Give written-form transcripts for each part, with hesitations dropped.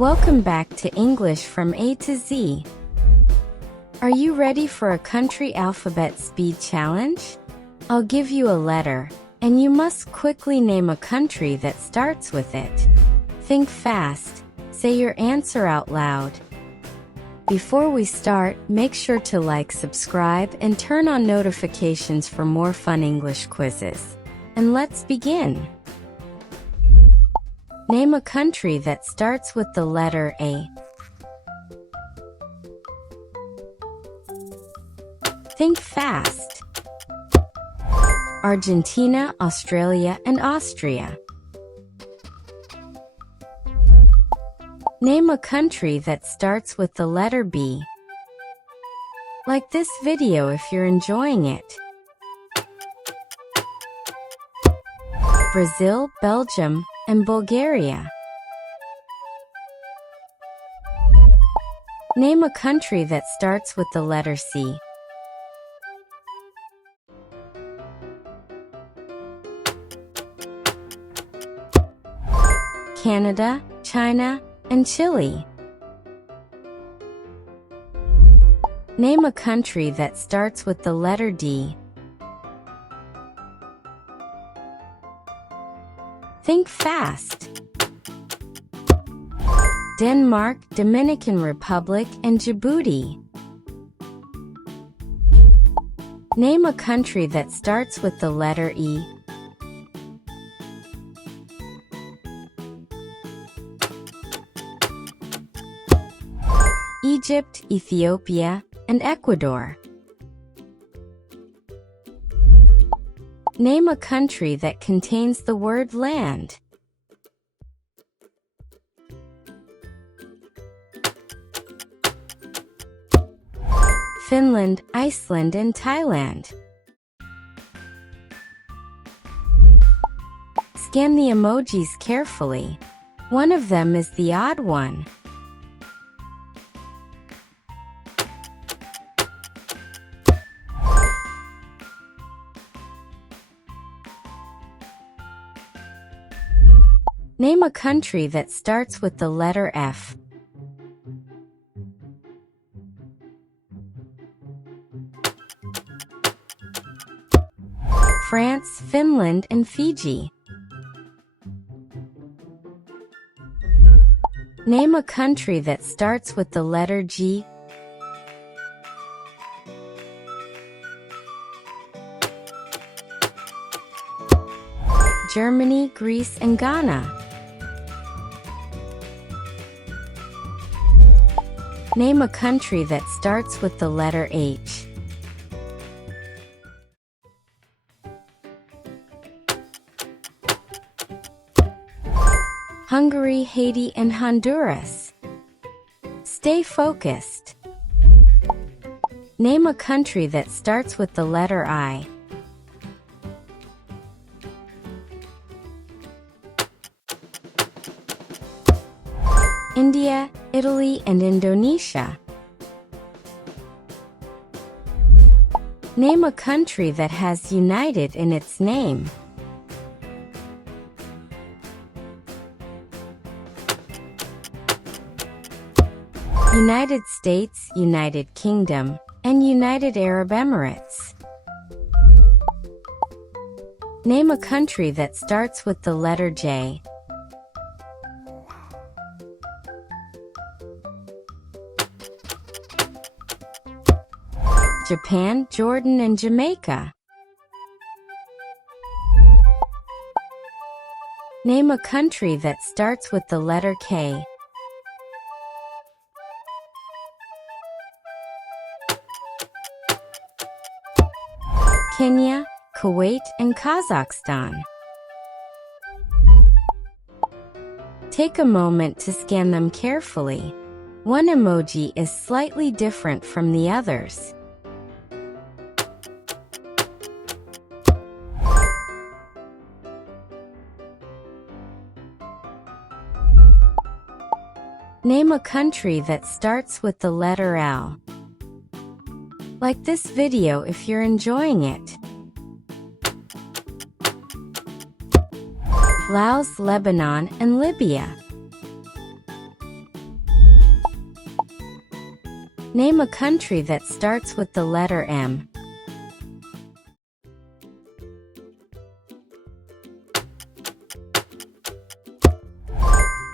Welcome back to English from A to Z. Are you ready for a country alphabet speed challenge? I'll give you a letter, and you must quickly name a country that starts with it. Think fast. Say your answer out loud. Before we start, make sure to like, subscribe, and turn on notifications for more fun English quizzes. And let's begin. Name a country that starts with the letter A. Think fast. Argentina, Australia, and Austria. Name a country that starts with the letter B. Like this video if you're enjoying it. Brazil, Belgium, and Bulgaria. Name a country that starts with the letter C. Canada, China, and Chile. Name a country that starts with the letter D. Think fast. Denmark, Dominican Republic, and Djibouti. Name a country that starts with the letter E. Egypt, Ethiopia, and Ecuador. Name a country that contains the word land. Finland, Iceland, and Thailand. Scan the emojis carefully. One of them is the odd one. Name a country that starts with the letter F. France, Finland, and Fiji. Name a country that starts with the letter G. Germany, Greece, and Ghana. Name a country that starts with the letter H. Hungary, Haiti, and Honduras. Stay focused. Name a country that starts with the letter I. India, Italy, and Indonesia. Name a country that has United in its name. United States, United Kingdom, and United Arab Emirates. Name a country that starts with the letter J. Japan, Jordan, and Jamaica. Name a country that starts with the letter K. Kenya, Kuwait, and Kazakhstan. Take a moment to scan them carefully. One emoji is slightly different from the others. Name a country that starts with the letter L. Like this video if you're enjoying it. Laos, Lebanon, and Libya. Name a country that starts with the letter M.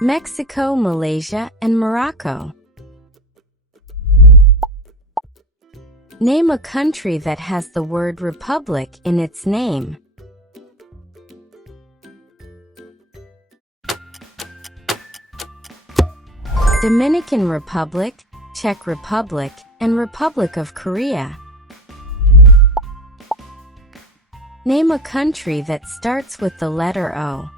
Mexico, Malaysia, and Morocco. Name a country that has the word republic in its name. Dominican Republic, Czech Republic, and Republic of Korea. Name a country that starts with the letter O.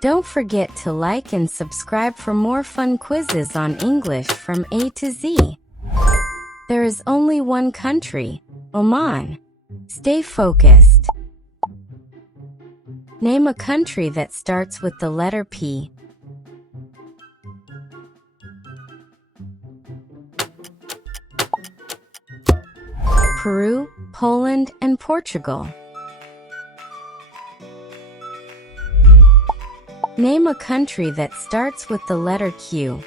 Don't forget to like and subscribe for more fun quizzes on English from A to Z. There is only one country, Oman. Stay focused. Name a country that starts with the letter P. Peru, Poland, and Portugal. Name a country that starts with the letter Q.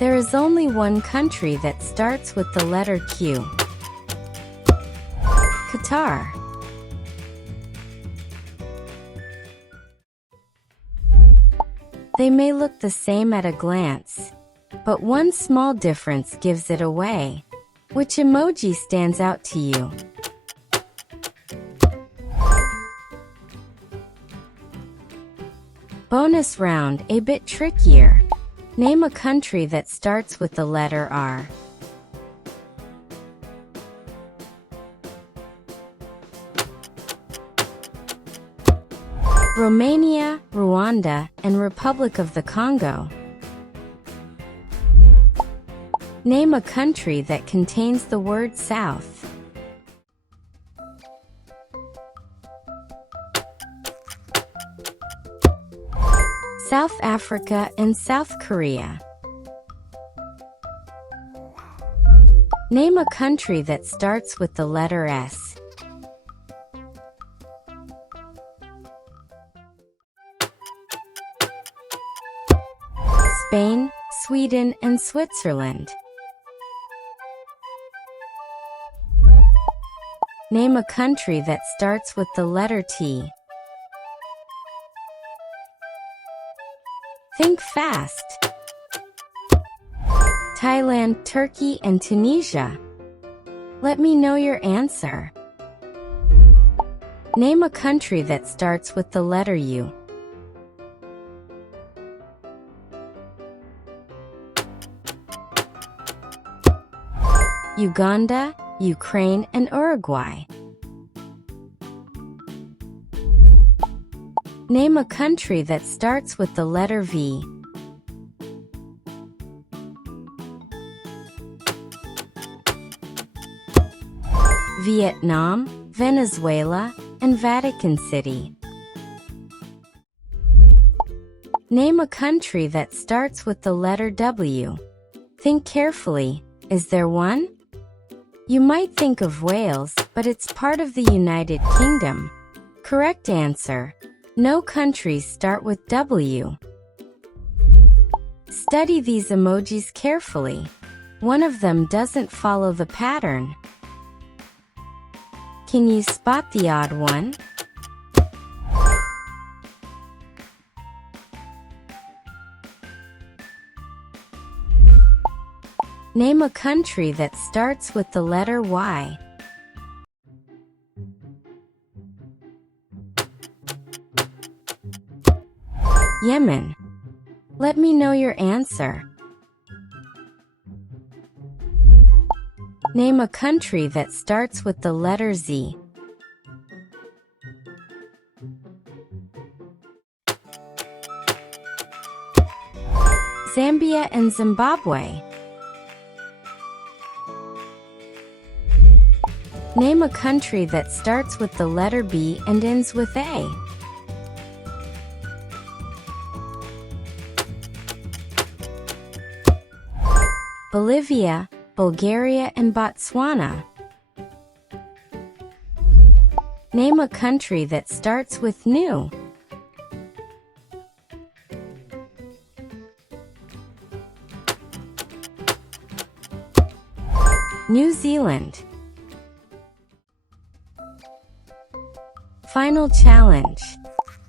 There is only one country that starts with the letter Q. Qatar. They may look the same at a glance, but one small difference gives it away. Which emoji stands out to you? Bonus round, a bit trickier. Name a country that starts with the letter R. Romania, Rwanda, and Republic of the Congo. Name a country that contains the word South. South Africa and South Korea. Name a country that starts with the letter S. Spain, Sweden, and Switzerland. Name a country that starts with the letter T. Think fast. Thailand, Turkey, and Tunisia. Let me know your answer. Name a country that starts with the letter U. Uganda, Ukraine, and Uruguay. Name a country that starts with the letter V. Vietnam, Venezuela, and Vatican City. Name a country that starts with the letter W. Think carefully. Is there one? You might think of Wales, but it's part of the United Kingdom. Correct answer. No countries start with W. Study these emojis carefully. One of them doesn't follow the pattern. Can you spot the odd one? Name a country that starts with the letter Y. Yemen. Let me know your answer. Name a country that starts with the letter Z. Zambia and Zimbabwe. Name a country that starts with the letter B and ends with A. Bolivia, Bulgaria, and Botswana. Name a country that starts with New. New Zealand. Final challenge.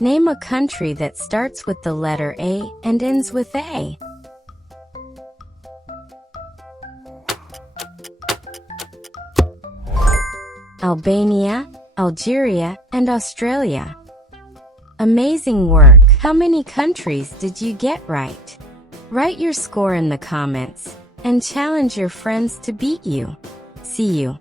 Name a country that starts with the letter A and ends with A. Albania, Algeria, and Australia. Amazing work! How many countries did you get right? Write your score in the comments and challenge your friends to beat you. See you.